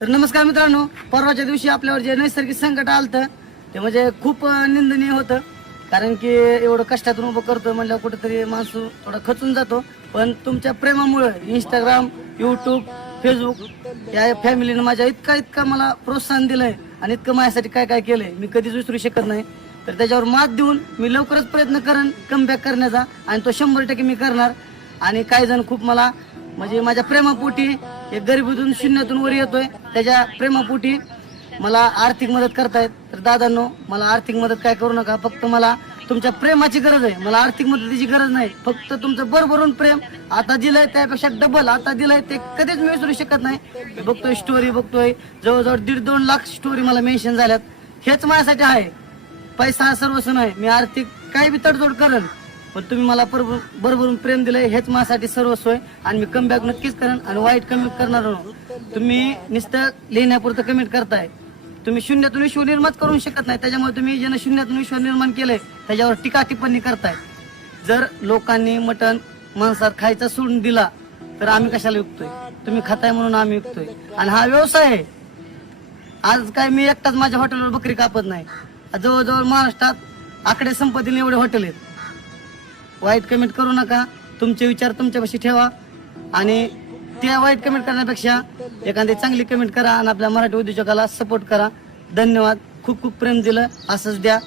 तर नमस्कार मित्रांनो परवाच्या दिवशी आपल्यावर जे नैसर्गिक संकट आलतं ते म्हणजे खूप निंदनीय होतं. कारण की एवढं कष्टातून उभं करतो म्हणल्यावर कुठेतरी माणसं थोडा खचून जातो. पण तुमच्या प्रेमामुळं इंस्टाग्राम युट्यूब फेसबुक या फॅमिलीनं माझ्या इतका इतका मला प्रोत्साहन दिलंय आणि इतकं माझ्यासाठी काय काय केलंय मी कधीच विसरू शकत नाही. तर त्याच्यावर मात देऊन मी लवकरच प्रयत्न करेन कमबॅक करण्याचा. आणि तो शंभर टक्के मी करणार. आणि काही जण खूप मला म्हणजे माझ्या प्रेमापोटी एक गरिबीतून शून्यातून वर येतोय. त्याच्या प्रेमापोटी मला आर्थिक मदत करतायत. तर दादांनो मला आर्थिक मदत काय करू नका. फक्त मला तुमच्या प्रेमाची गरज आहे. मला आर्थिक मदतीची गरज नाही. फक्त तुमचं भरभरून प्रेम. आता दिलंय त्यापेक्षा डबल आता दिलंय ते कधीच मी विसरू शकत नाही. मी बघतोय स्टोरी बघतोय. जवळजवळ दीड दोन लाख स्टोरी मला मेन्शन झाल्यात. हेच माझ्यासाठी आहे. पैसा हा सर्वस्व नाही. मी आर्थिक काही बी तडजोड करेन पण तुम्ही मला भरभरून प्रेम दिलंय हेच माझ्यासाठी सर्वस्व आहे आणि मी कमबॅक नक्कीच करेन आणि वाईट कमेंट करणार तुम्ही नुसतं लिहिण्यापुरतं कमेंट करताय. तुम्ही शून्यातून विश्व निर्माण करू शकत नाही. त्याच्यामुळे तुम्ही ज्यानं शून्यातून विश्व निर्माण केलंय त्याच्यावर टीका टिप्पणी करताय. जर लोकांनी मटण माणसात खायचा सोडून दिला तर आम्ही कशाला विकतोय? तुम्ही खाताय म्हणून आम्ही विकतोय. आणि हा व्यवसाय आहे. आज काय मी एकटाच माझ्या हॉटेलवर बकरी कापत नाही. जवळजवळ महाराष्ट्रात आकडे संपत्तीने एवढे हॉटेल आहेत. वाईट कमेंट करू नका. तुमचे विचार तुमच्यापाशी ठेवा. आणि त्या वाईट कमेंट करण्यापेक्षा एखादी चांगली कमेंट करा आणि आपल्या मराठी उद्योजकाला सपोर्ट करा. धन्यवाद. खूप खूप प्रेम दिलं. असंच द्या.